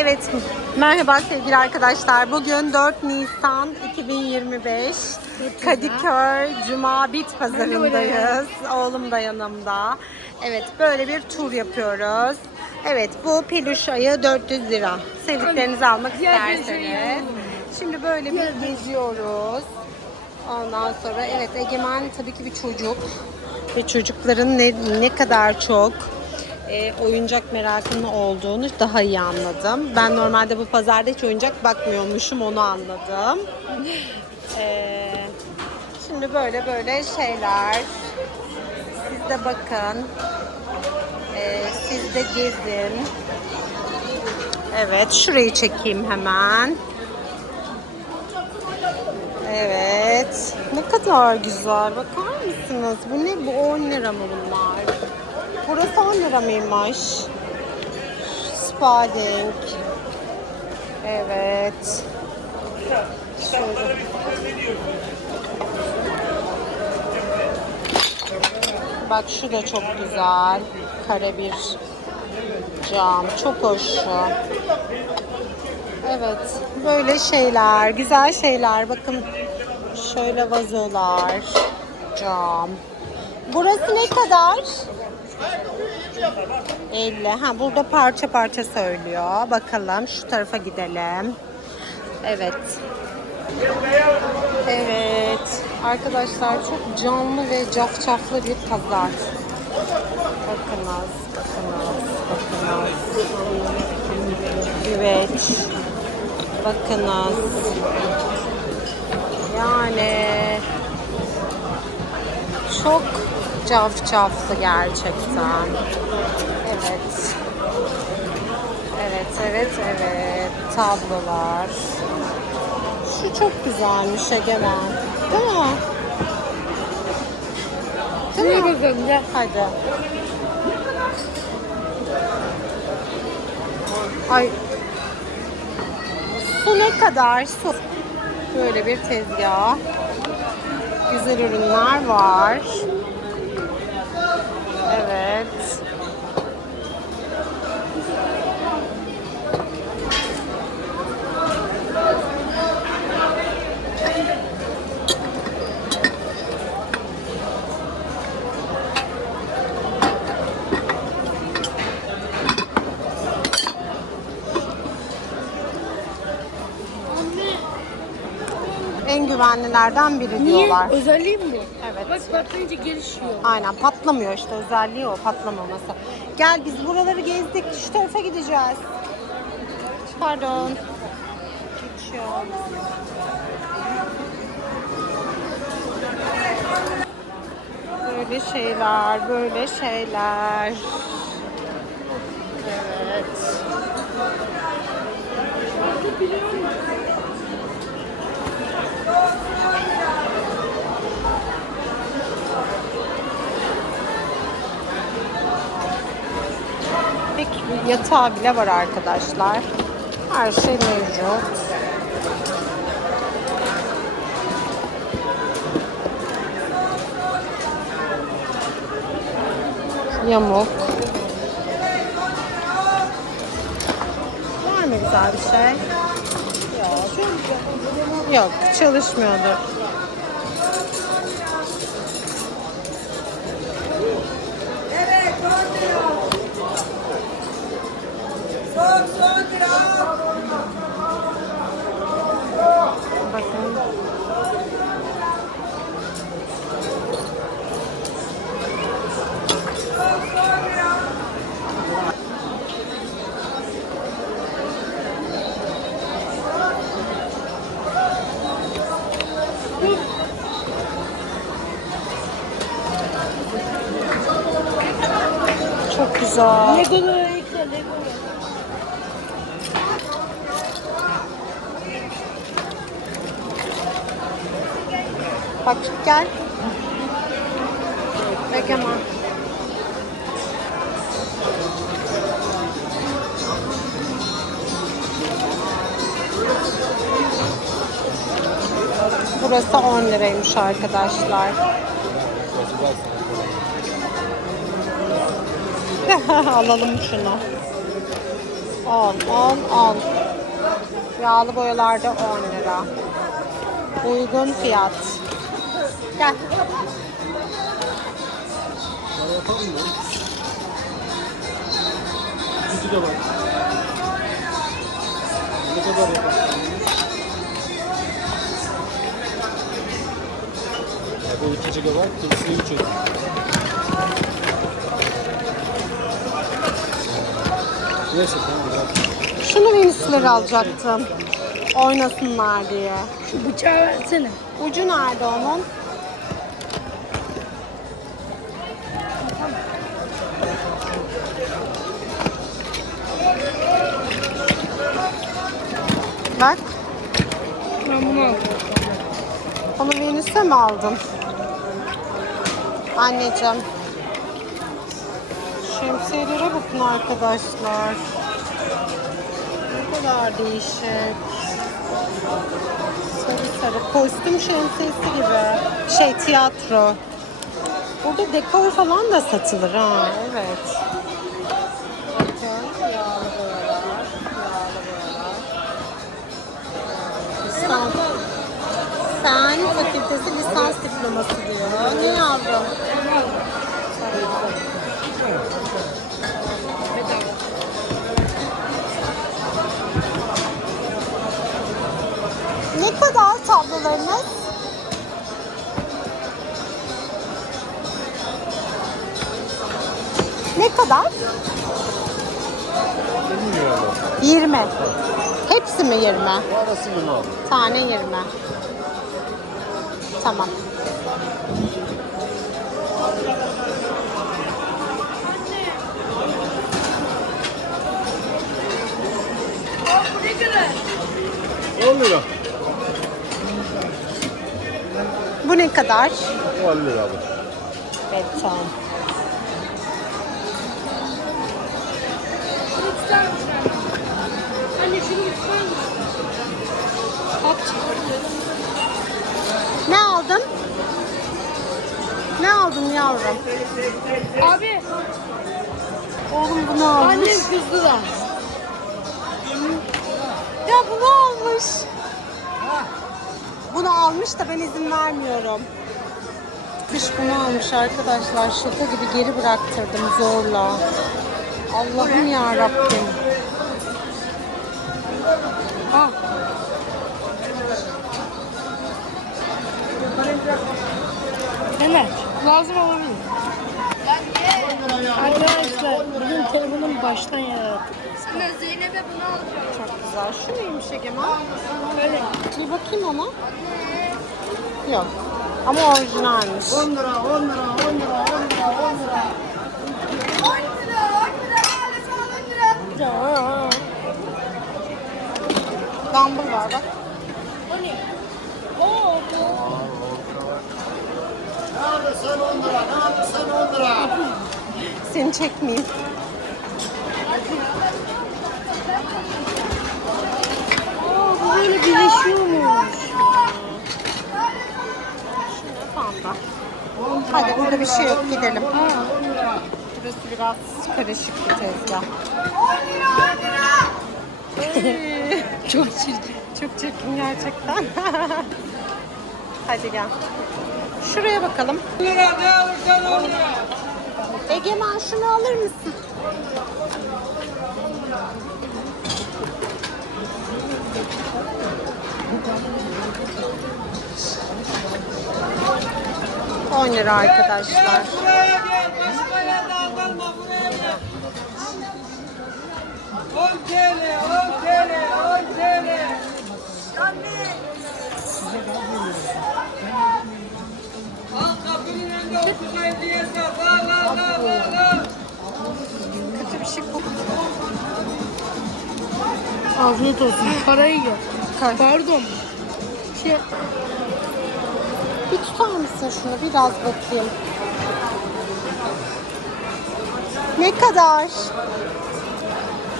Evet, merhaba sevgili arkadaşlar. Bugün 4 Nisan 2025. Kadıköy Cuma Bit Pazarı'ndayız. Oğlum da yanımda. Evet, böyle bir tur yapıyoruz. Evet, bu peluş ayı 400 lira. Sevdiklerinizi almak isterseniz. Şimdi böyle bir geziyoruz. Ondan sonra evet Egemen tabii ki bir çocuk. Ve çocukların ne, ne kadar çok e, oyuncak merakının olduğunu daha iyi anladım. Ben normalde bu pazarda hiç oyuncak bakmıyormuşum onu anladım. E, şimdi böyle böyle şeyler. Siz de bakın. E, siz de gezin. Evet şurayı çekeyim hemen. Evet. Ne kadar güzel. Bakar mısınız? Bu ne? Bu 10 lira mı bunlar? Burası 10 lira mıymış? Spading. Evet. Şöyle. Bak şu da çok güzel. Kare bir cam. Çok hoş. Evet, böyle şeyler, güzel şeyler. Bakın şöyle vazolar, cam. Burası ne kadar? 50. Ha burada parça parça söylüyor. Bakalım şu tarafa gidelim. Evet. Evet. Arkadaşlar çok canlı ve cafcaflı bir pazar. Bakınız, bakınız, bakınız. Evet. Bakınız. Yani çok cafcaflı gerçekten. Evet. Evet, evet. Tablolar. Şu çok güzelmiş Egemen. Değil mi? Değil mi? bakalım gel. Hadi. Ay. Su ne kadar? Su. Böyle bir tezgah. Güzel ürünler var. Evet. En güvenlilerden biri Niye? diyorlar. Özelliği mi bu? Evet. Bak patlayınca gelişiyor. Aynen patlamıyor işte özelliği o patlamaması. Gel biz buraları gezdik şu tarafa gideceğiz. Pardon. Böyle şeyler, böyle şeyler. Evet. Peki yatağı bile var arkadaşlar. Her şey mevcut. Yamuk. Var mı güzel bir şey? Yok. Yok çalışmıyordur. Bakın. Çok güzel. Lego'da ekle Lego. Bak gel. Egemen. Burası 10 liraymış arkadaşlar. Alalım şunu. 10, 10, 10. Yağlı boyalarda 10 lira. Uygun fiyat. Gel. Ne kadar yapalım? Ya bu 2 GB, kırmızı 3 Neyse tamam. Şunu Venüs'leri alacaktım. Oynasınlar diye. Şu bıçağı versene. Ucu nerede onun? Bak, Ben bunu aldım. onu Venüs'e mi aldın? Anneciğim. Şemsiyelere bakın arkadaşlar. Ne kadar değişik. Sarı sarı. Kostüm şemsiyesi gibi. Şey tiyatro. Burada dekor falan da satılır ha. Evet. Bakın yağlı boyalar. Sen fakültesi lisans diploması diyor. Ne yavrum? Tablolarınız? Ne kadar? Bilmiyorum. 20. Hepsi mi 20? Bu arası 20 abi. Tane 20. Tamam. Bu ne kadar? 10 lira. Bu ne kadar? 10 lira abi. Anne şunu mısın? At. Ne aldın? Ne aldın yavrum? Abi Oğlum bunu almış. annem kızdı da. Ya bunu almış. Bunu almış da ben izin vermiyorum. Kış bunu almış arkadaşlar. Şaka gibi geri bıraktırdım zorla. Allah'ım ya Rabbim. Ha. Neler? Lazım olabilir. Arkadaşlar bugün telefonum baştan yarattık. Zeynep'e bunu alacağım. Çok güzel. Şu neymiş Egemen? Böyle. Bir bakayım ona. Yok. Ama orijinalmiş. 10 lira, 10 lira, 10 lira, 10 lira, 10 lira. Ya. Dumble var bak. Oo, Ne alırsan 10 lira, ne alırsan 10 lira. Seni çekmeyeyim. Aa, bu böyle birleşiyormuş. Panda. Hadi burada bir şey yok gidelim. Aa, Burası biraz karışık bir tezgah. çok çirkin. Çok çirkin gerçekten. Hadi gel. Şuraya bakalım. Egemen şunu alır mısın? On lira arkadaşlar. Buraya gel, başka yerden kalma, buraya gel. 10 TL, 10 TL, 10 TL. Al kapının önünde 30 sat. Al, al, al, al, al. Kötü bir şey bu. Afiyet olsun. Parayı gör. Pardon. Şey, Bir tutar mısın şunu? Biraz bakayım. Ne kadar?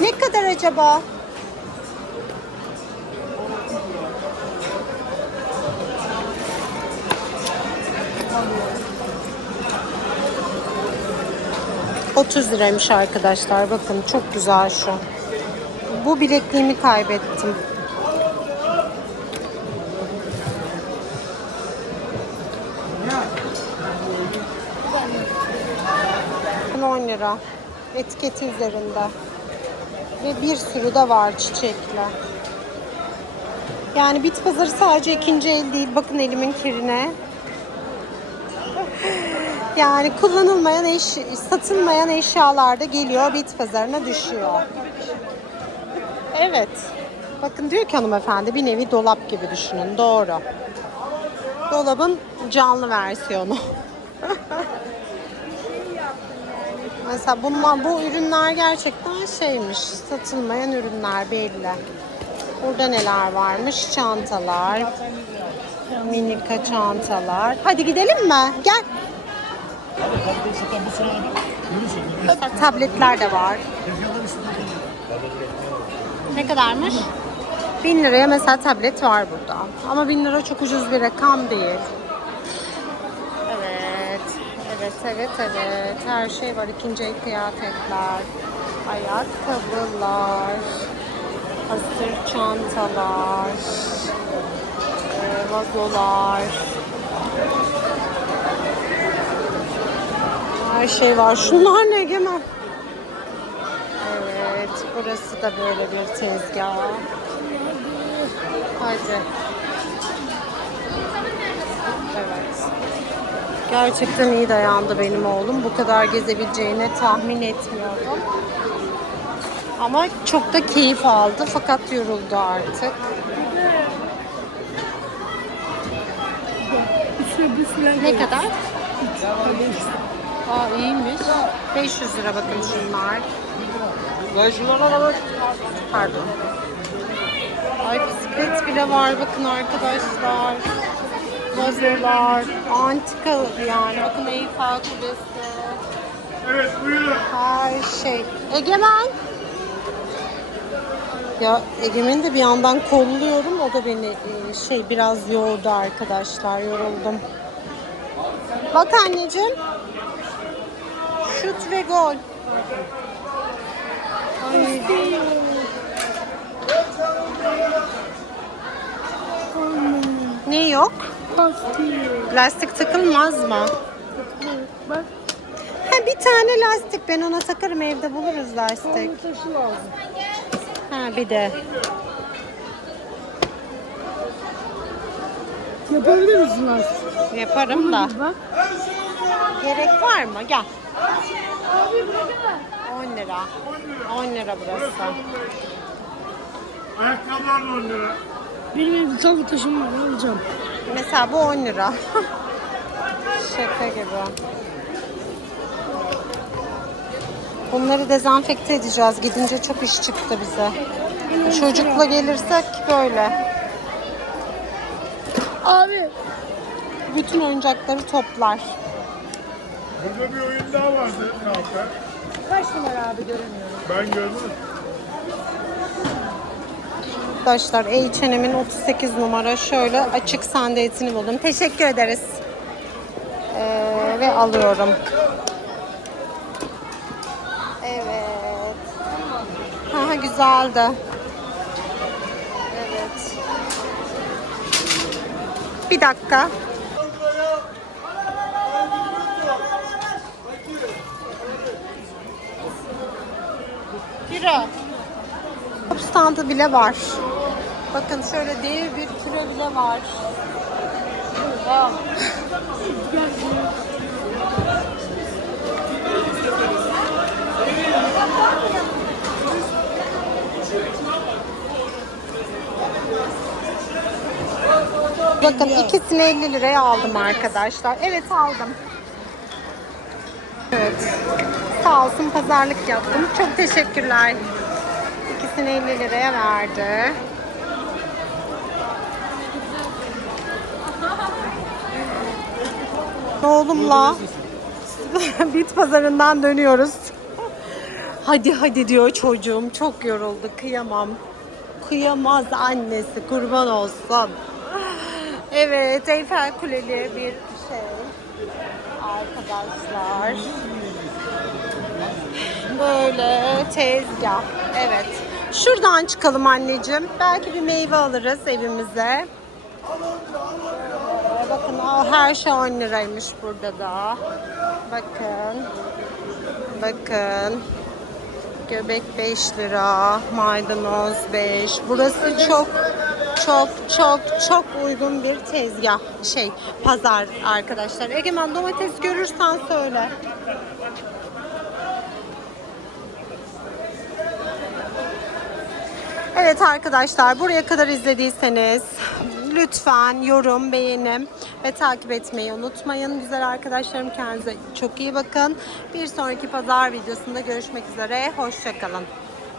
Ne kadar acaba? Otuz liraymış arkadaşlar. Bakın çok güzel şu. Bu bilekliğimi kaybettim. Bu 10 lira. Etiketi üzerinde. Ve bir sürü de var çiçekli. Yani bit pazarı sadece ikinci el değil. Bakın elimin kirine. Yani kullanılmayan eş, satılmayan eşyalar da geliyor bit pazarına düşüyor. Evet. Bakın diyor ki hanımefendi bir nevi dolap gibi düşünün. Doğru. Dolabın canlı versiyonu. Mesela bunlar, bu ürünler gerçekten şeymiş. Satılmayan ürünler belli. Burada neler varmış? Çantalar. Minika çantalar. Hadi gidelim mi? Gel. Tabletler de var. Ne kadarmış? 1000 liraya mesela tablet var burada. Ama 1000 lira çok ucuz bir rakam değil. Evet, evet, evet, evet. Her şey var. İkinci el kıyafetler, ayakkabılar, hazır çantalar, e, vazolar. Her şey var. Şunlar ne Egemen? Burası da böyle bir tezgah. Hadi. Evet. Gerçekten iyi dayandı benim oğlum. Bu kadar gezebileceğini tahmin etmiyordum. Ama çok da keyif aldı fakat yoruldu artık. Ne kadar? Aa iyiymiş. 500 lira bakın şunlar. Lan şunlara bak. Pardon. Ay bisiklet bile var bakın arkadaşlar. Vazolar. Antika yani. Bakın Eyfel Kulesi. Evet buyurun. Her şey. Egemen. Ya Egemen'i de bir yandan kolluyorum. O da beni e, şey biraz yordu arkadaşlar. Yoruldum. Bak anneciğim. Şut ve gol. Ne yok? Lastik takılmaz mı? Bak. Ha bir tane lastik. Ben ona takarım evde buluruz lastik. Kollu taşı lazım. Ha bir de. Yapabilir misin lastik? Yaparım da. Bak. Gerek var mı? Gel. Abi bırakın. 10 lira. 10 lira burası. Ayakkabılar da 10 lira. Benim evde tavuk taşım var alacağım. Mesela bu 10 lira. Şaka gibi. Bunları dezenfekte edeceğiz. Gidince çok iş çıktı bize. Çocukla gelirsek böyle. Abi. Bütün oyuncakları toplar. Burada bir oyun daha vardı Kalkar. Kaç numara abi göremiyorum. Ben gördüm. Arkadaşlar H&M'in 38 numara şöyle açık sande etini buldum. Teşekkür ederiz. Ee, ve alıyorum. Evet. Ha güzeldi. Evet. Bir dakika. Top standı bile var. Bakın şöyle dev bir küre bile var. Bakın ikisini 50 liraya aldım arkadaşlar. Evet aldım. Sağ olsun pazarlık yaptım. Çok teşekkürler. İkisini 50 liraya verdi. Oğlumla bit pazarından dönüyoruz. Hadi hadi diyor çocuğum. Çok yoruldu. Kıyamam. Kıyamaz annesi. Kurban olsun. Evet, Eyfel Kuleli bir şey. Arkadaşlar. Böyle tezgah. Evet. Şuradan çıkalım anneciğim. Belki bir meyve alırız evimize. Ee, Bakın aa, her şey 10 liraymış burada da. Bakın. Bakın. Göbek 5 lira, maydanoz 5. Burası çok çok çok çok uygun bir tezgah şey pazar arkadaşlar. Egemen domates görürsen söyle. Evet arkadaşlar buraya kadar izlediyseniz lütfen yorum, beğenim ve takip etmeyi unutmayın. Güzel arkadaşlarım kendinize çok iyi bakın. Bir sonraki pazar videosunda görüşmek üzere. Hoşçakalın.